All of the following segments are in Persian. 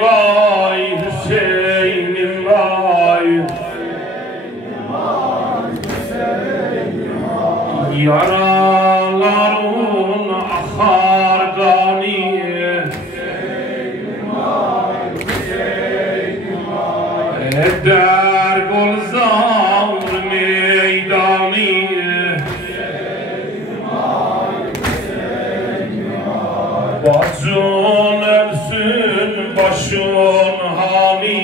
Vay Hüseyin'im vay, yaralarun akar gani, der gulzar meydani, bacın ölsün başın hani,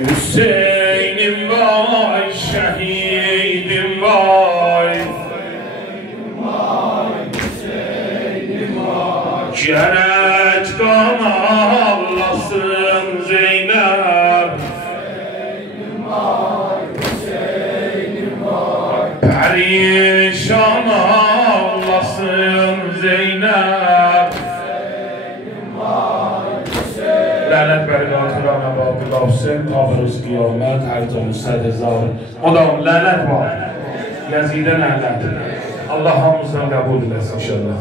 Hüseyin'im vay, şehidim vay, gerek kan ağlasın Zeynep, perişan ağlasın Zeynep. لعنت بر قاتلان باب القاسم تا به روز قیامت هر تا 100,000 مدام لعنت باد یزید لعنت. الله همونزdan قبول etsin inşallah.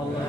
Allah